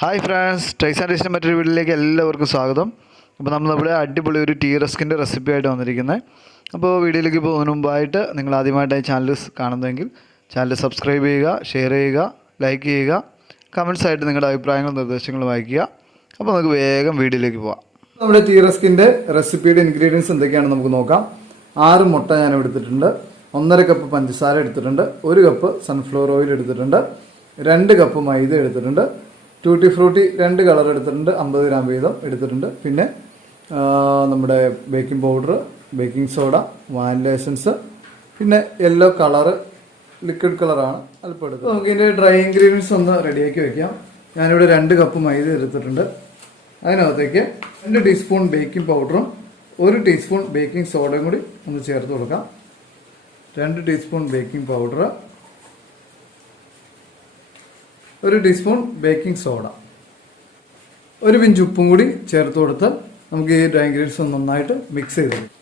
Hi friends, ties and ടേസ്റ്റിൻ്റെ മറ്റൊരു വീഡിയോയിലേക്ക് എല്ലാവർക്കും സ്വാഗതം. അപ്പോൾ നമ്മളിവിടെ അടിപൊളി ഒരു ടീ റസ്കിൻ്റെ റെസിപ്പി ആയിട്ട് വന്നിരിക്കുന്നത്. അപ്പോൾ വീഡിയോയിലേക്ക് പോകുന്നതിന് മുമ്പായിട്ട് നിങ്ങൾ ആദ്യമായിട്ടായി ചാനൽ കാണുന്നതെങ്കിൽ ചാനൽ സബ്സ്ക്രൈബ് ചെയ്യുക, ഷെയർ ചെയ്യുക, ലൈക്ക് ചെയ്യുക, കമൻസ് ആയിട്ട് നിങ്ങളുടെ അഭിപ്രായങ്ങളും നിർദ്ദേശങ്ങളും വായിക്കുക. അപ്പോൾ നമുക്ക് വേഗം വീഡിയോയിലേക്ക് പോകാം. നമ്മുടെ ടീ റസ്കിൻ്റെ റെസിപ്പിയുടെ ഇൻഗ്രീഡിയൻസ് എന്തൊക്കെയാണെന്ന് നമുക്ക് നോക്കാം. 6 മുട്ട ഞാൻ എടുത്തിട്ടുണ്ട്, 1.5 കപ്പ് പഞ്ചസാര എടുത്തിട്ടുണ്ട്, 1 കപ്പ് സൺഫ്ലവർ ഓയിൽ എടുത്തിട്ടുണ്ട്, 2 കപ്പ് മൈദ എടുത്തിട്ടുണ്ട്, ട്യൂട്ടി ഫ്രൂട്ടി 2 കളർ എടുത്തിട്ടുണ്ട്, 50 ഗ്രാം വീതം എടുത്തിട്ടുണ്ട്. പിന്നെ നമ്മുടെ baking powder, baking soda, vanilla essence, പിന്നെ യെല്ലോ കളറ് ലിക്വിഡ് കളറാണ് അല്പം എടുത്തത്. നമുക്ക് ഇതിൻ്റെ ഡ്രൈ ഇൻഗ്രീഡിയൻസ് ഒന്ന് റെഡിയാക്കി വയ്ക്കാം. ഞാനിവിടെ 2 കപ്പ് മൈദ എടുത്തിട്ടുണ്ട്. അതിനകത്തേക്ക് 2 ടീസ്പൂൺ ബേക്കിംഗ് പൗഡറും 1 ടീസ്പൂൺ ബേക്കിംഗ് സോഡയും കൂടി ഒന്ന് ചേർത്ത് കൊടുക്കാം. 2 teaspoon baking powder, 1 teaspoon baking soda, 1 pinch ഉപ്പും കൂടി ചേർത്ത് കൊടുത്ത് നമുക്ക് ഈ ഡ്രൈ ഇൻഗ്രീഡിയൻസ് നന്നായിട്ട് മിക്സ് ചെയ്ത് കൊടുക്കാം.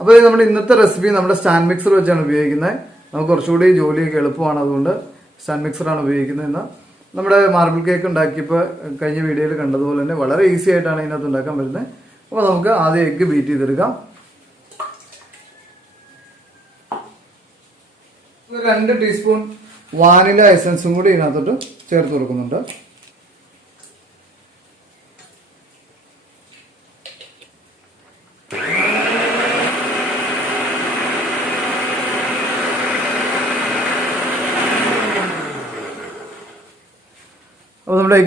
അപ്പോൾ നമ്മുടെ ഇന്നത്തെ റെസിപ്പി നമ്മുടെ സ്റ്റാൻഡ് മിക്സർ വെച്ചാണ് ഉപയോഗിക്കുന്നത്. നമുക്ക് കുറച്ചുകൂടി ജോലിയൊക്കെ എളുപ്പമാണ്, അതുകൊണ്ട് സ്റ്റാൻഡ് മിക്സറാണ് ഉപയോഗിക്കുന്നത്. ഇന്ന് നമ്മുടെ മാർബിൾ കേക്ക് ഉണ്ടാക്കിയപ്പോൾ കഴിഞ്ഞ വീഡിയോയിൽ കണ്ടതുപോലെ തന്നെ വളരെ ഈസി ആയിട്ടാണ് ഇതിനകത്ത് ഉണ്ടാക്കാൻ പറ്റുന്നത്. അപ്പോൾ നമുക്ക് ആദ്യം എഗ്ഗ് ബീറ്റ് ചെയ്തെടുക്കാം. 2 ടീസ്പൂൺ വാനില എസൻസും കൂടി ഇതിനകത്തോട്ട് ചേർത്ത് കൊടുക്കുന്നുണ്ട്. അപ്പോൾ നമ്മുടെ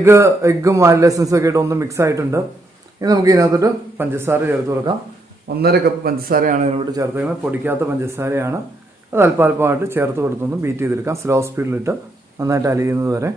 എഗ്ഗും വാനില എസൻസും ഒക്കെ ആയിട്ട് ഒന്ന് മിക്സ് ആയിട്ടുണ്ട്. ഇനി നമുക്ക് ഇതിനകത്തോട്ട് പഞ്ചസാര ചേർത്ത് കൊടുക്കാം. 1.5 കപ്പ് പഞ്ചസാരയാണ് ഇതിനോട് ചേർത്തേക്കുന്നത്, പൊടിക്കാത്ത പഞ്ചസാരയാണ്. അത് അല്പാൽപ്പമായിട്ട് ചേർത്ത് കൊടുത്തൊന്ന് ബീറ്റ് ചെയ്തെടുക്കാം. സ്ലോ സ്പീഡിലിട്ട് നന്നായിട്ട് അലിയുന്നത് വരെ.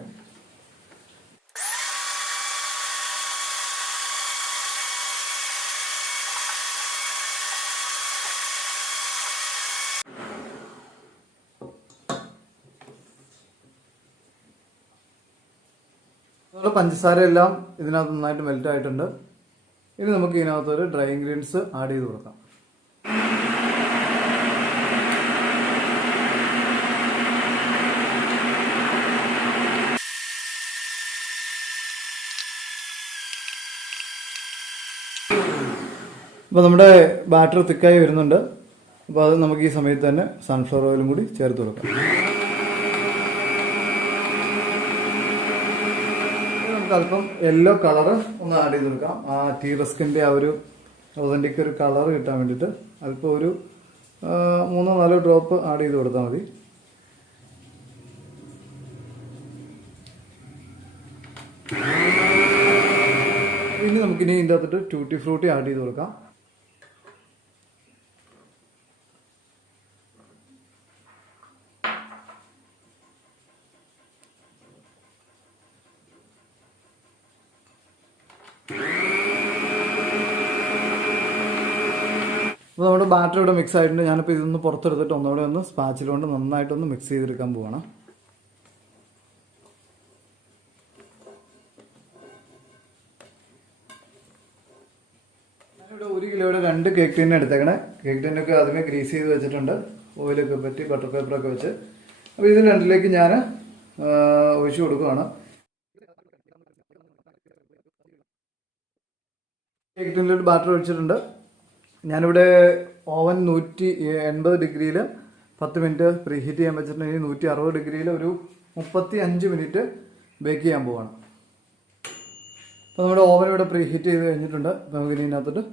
പഞ്ചസാര എല്ലാം ഇതിനകത്ത് നന്നായിട്ട് മെൽറ്റ് ആയിട്ടുണ്ട്. ഇനി നമുക്ക് ഇതിനകത്ത് ഒരു ഡ്രൈ ഇൻഗ്രീഡിയൻസ് ആഡ് ചെയ്ത് കൊടുക്കാം. അപ്പോൾ നമ്മുടെ ബാറ്റർ തിക്കായി വരുന്നുണ്ട്. അപ്പോൾ അത് നമുക്ക് ഈ സമയത്ത് തന്നെ സൺഫ്ലവർ ഓയിലും കൂടി ചേർത്ത് കൊടുക്കാം. അല്പം യെല്ലോ കളറ് ഒന്ന് ആഡ് ചെയ്ത് കൊടുക്കാം. ആ ടീ റസ്കിൻ്റെ ആ ഒരു ഒതന്റിക് ഒരു കളർ കിട്ടാൻ വേണ്ടിയിട്ട് അല്പം ഒരു 3-4 ഡ്രോപ്പ് ആഡ് ചെയ്ത് കൊടുത്താൽ മതി. ഇനി നമുക്കിനി ഇതിൻ്റെ അകത്തിട്ട് ട്യൂട്ടി ഫ്രൂട്ടി ആഡ് ചെയ്ത് കൊടുക്കാം. അപ്പോൾ നമ്മുടെ ബാറ്റർ ഇവിടെ മിക്സ് ആയിട്ടുണ്ട്. ഞാനിപ്പോൾ ഇതൊന്ന് പുറത്തെടുത്തിട്ട് ഒന്നുകൂടെ ഒന്ന് സ്പാച്ചിൽ കൊണ്ട് നന്നായിട്ടൊന്ന് മിക്സ് ചെയ്തെടുക്കാൻ പോവാണ്. ഞാനിവിടെ 1 കിലോയുടെ 2 കേക്ക് ടീൻ എടുത്തേക്കണേ. കേക്ക് ടീനൊക്കെ ആദ്യമേ ഗ്രീസ് ചെയ്ത് വെച്ചിട്ടുണ്ട്, ഓയിലൊക്കെ പറ്റി ബട്ടർ പേപ്പറൊക്കെ വെച്ച്. അപ്പോൾ ഇതിന് രണ്ടിലേക്ക് ഞാൻ ഒഴിച്ചു കൊടുക്കുകയാണ്. കേക്ക് ടീനിലോട്ട് ബാറ്റർ ഒഴിച്ചിട്ടുണ്ട്. ഞാനിവിടെ ഓവൻ 180 ഡിഗ്രിയിൽ 10 മിനിറ്റ് പ്രീ ഹീറ്റ് ചെയ്യാൻ വെച്ചിട്ടുണ്ടെങ്കിൽ 160 ഡിഗ്രിയിൽ ഒരു 35 മിനിറ്റ് ബേക്ക് ചെയ്യാൻ പോവാണ്. അപ്പോൾ നമ്മുടെ ഓവൻ ഇവിടെ പ്രീ ഹീറ്റ് ചെയ്ത് കഴിഞ്ഞിട്ടുണ്ട്. അപ്പോൾ നമുക്ക് ഇതിനകത്തോട്ട്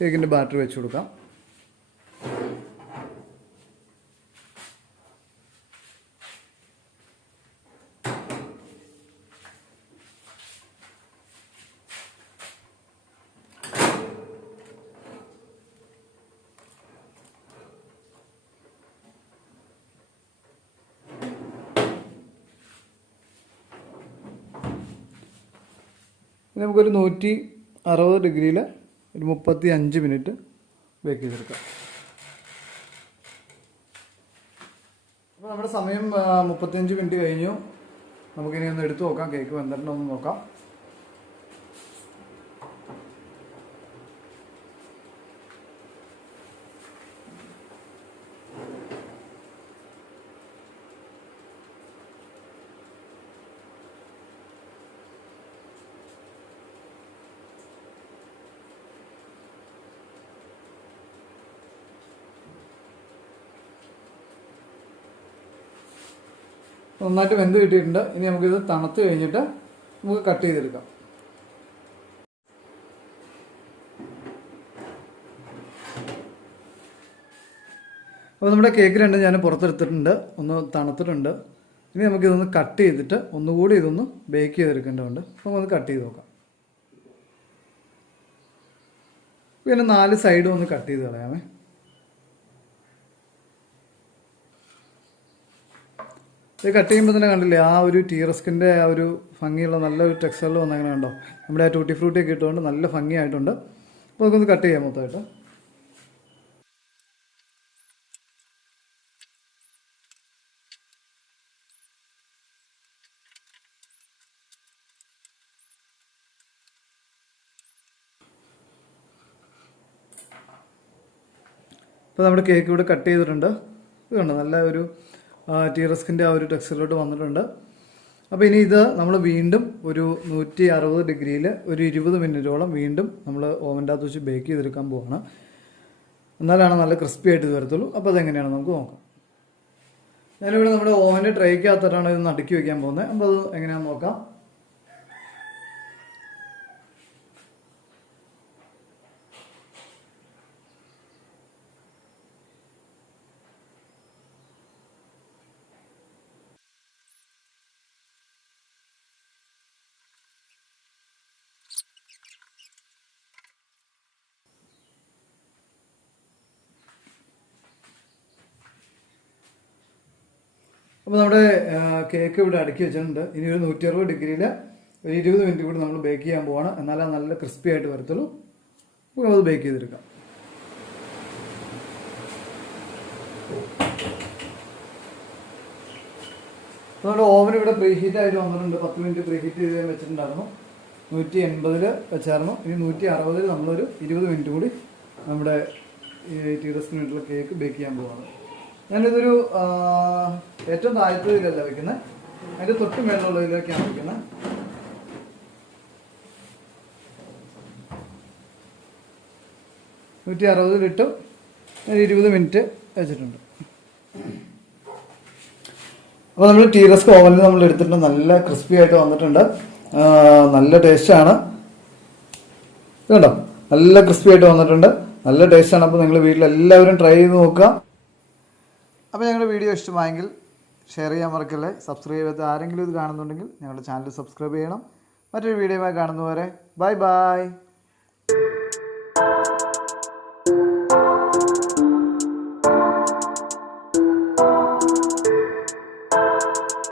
കേക്കിൻ്റെ ബാറ്റർ വെച്ച് കൊടുക്കാം. ഇനി നമുക്കൊരു 160 ഡിഗ്രിയിൽ ഒരു 35 മിനിറ്റ് ബേക്ക് ചെയ്തെടുക്കാം. അപ്പോൾ നമ്മുടെ സമയം 35 മിനിറ്റ് കഴിഞ്ഞു. നമുക്കിനി ഒന്ന് എടുത്തു നോക്കാം, കേക്ക് വെന്തിട്ടുണ്ടോ എന്ന് നോക്കാം. നന്നായിട്ട് വെന്ത് കിട്ടിയിട്ടുണ്ട്. ഇനി നമുക്കിത് തണുത്ത് കഴിഞ്ഞിട്ട് നമുക്ക് കട്ട് ചെയ്തെടുക്കാം. അപ്പോൾ നമ്മുടെ കേക്ക് രണ്ടും ഞാൻ പുറത്തെടുത്തിട്ടുണ്ട്, ഒന്ന് തണുത്തിട്ടുണ്ട്. ഇനി നമുക്കിതൊന്ന് കട്ട് ചെയ്തിട്ട് ഒന്നുകൂടി ഇതൊന്ന് ബേക്ക് ചെയ്തെടുക്കേണ്ടതുണ്ട്. നമുക്കൊന്ന് കട്ട് ചെയ്ത് നോക്കാം. പിന്നെ 4 സൈഡും ഒന്ന് കട്ട് ചെയ്ത് കളയാമേ. ഇത് കട്ട് ചെയ്യുമ്പോൾ തന്നെ കണ്ടില്ലേ ആ ഒരു ടീ റസ്കിൻ്റെ ആ ഒരു ഭംഗിയുള്ള നല്ലൊരു ടെക്സ്ചറിൽ വന്നങ്ങനെ കണ്ടോ. നമ്മുടെ ആ ടൂട്ടി ഫ്രൂട്ടിയൊക്കെ ഇട്ടുകൊണ്ട് നല്ല ഭംഗിയായിട്ടുണ്ട്. അപ്പോൾ നമുക്കൊന്ന് കട്ട് ചെയ്യാം മൊത്തമായിട്ട്. ഇപ്പോൾ നമ്മുടെ കേക്ക് ഇവിടെ കട്ട് ചെയ്തിട്ടുണ്ട്. ഇത് കണ്ടോ നല്ല ഒരു ടീ റസ്കിൻ്റെ ആ ഒരു ടെക്സ്ചറിലോട്ട് വന്നിട്ടുണ്ട്. അപ്പോൾ ഇനി ഇത് നമ്മൾ വീണ്ടും ഒരു 160 ഡിഗ്രിയിൽ ഒരു 20 മിനിറ്റോളം വീണ്ടും നമ്മൾ ഓവൻ്റെ അകത്ത് വെച്ച് ബേക്ക് ചെയ്തെടുക്കാൻ പോവാണ്. എന്നാലാണ് നല്ല ക്രിസ്പി ആയിട്ട് ഇത് വരത്തുള്ളൂ. അപ്പോൾ അതെങ്ങനെയാണ് നമുക്ക് നോക്കാം. ഞാനിവിടെ നമ്മുടെ ഓവൻ്റെ ട്രേക്കകത്തിട്ടാണ് ഇത് അടുക്കി വയ്ക്കാൻ പോകുന്നത്. അപ്പോൾ അത് എങ്ങനെയാണെന്ന് നോക്കാം. അപ്പോൾ നമ്മുടെ കേക്ക് ഇവിടെ അടുക്കി വെച്ചിട്ടുണ്ട്. ഇനി ഒരു 160 ഡിഗ്രിയിൽ ഒരു 20 മിനിറ്റ് കൂടി നമ്മൾ ബേക്ക് ചെയ്യാൻ പോവാണ്. എന്നാലും നല്ല ക്രിസ്പി ആയിട്ട് വരത്തുള്ളൂ. അപ്പോൾ അത് ബേക്ക് ചെയ്തെടുക്കാം. അപ്പോൾ നമ്മുടെ ഓവൻ ഇവിടെ പ്രീ ഹീറ്റ് ആയിട്ട് വന്നിട്ടുണ്ട്. 10 മിനിറ്റ് പ്രീ ഹീറ്റ് ചെയ്ത് വെച്ചിട്ടുണ്ടായിരുന്നു. 180 വെച്ചായിരുന്നു. ഇനി 160 നമ്മളൊരു 20 മിനിറ്റ് കൂടി നമ്മുടെ ഈ ടീ റസ്കിന് വേണ്ടിയിട്ടുള്ള കേക്ക് ബേക്ക് ചെയ്യാൻ പോവാണ്. ഞാനിതൊരു ഏറ്റവും താഴത്തതിലല്ല വെക്കുന്നത്, അതിൻ്റെ തൊട്ട് മേലുള്ളതിലേക്കാണ് വെക്കുന്നത്. 160 20 മിനിറ്റ് വെച്ചിട്ടുണ്ട്. അപ്പോൾ നമ്മൾ ടീ റസ്ക് ഓവനിൽ നമ്മൾ എടുത്തിട്ടുണ്ട്. നല്ല ക്രിസ്പി ആയിട്ട് വന്നിട്ടുണ്ട്. നല്ല ടേസ്റ്റാണ്. കേട്ടോ, നല്ല ക്രിസ്പി ആയിട്ട് വന്നിട്ടുണ്ട്. നല്ല ടേസ്റ്റാണ്. അപ്പോൾ നിങ്ങൾ വീട്ടിലെല്ലാവരും ട്രൈ ചെയ്ത് നോക്കുക. അപ്പോൾ ഞങ്ങളുടെ വീഡിയോ ഇഷ്ടമായെങ്കിൽ ഷെയർ ചെയ്യാൻ മറക്കല്ലേ. സബ്സ്ക്രൈബ് ചെയ്യാത്ത ആരെങ്കിലും ഇത് കാണുന്നുണ്ടെങ്കിൽ ഞങ്ങളുടെ ചാനൽ സബ്സ്ക്രൈബ് ചെയ്യണം. മറ്റൊരു വീഡിയോയുമായി കാണുന്നവരെ ബൈ ബൈ.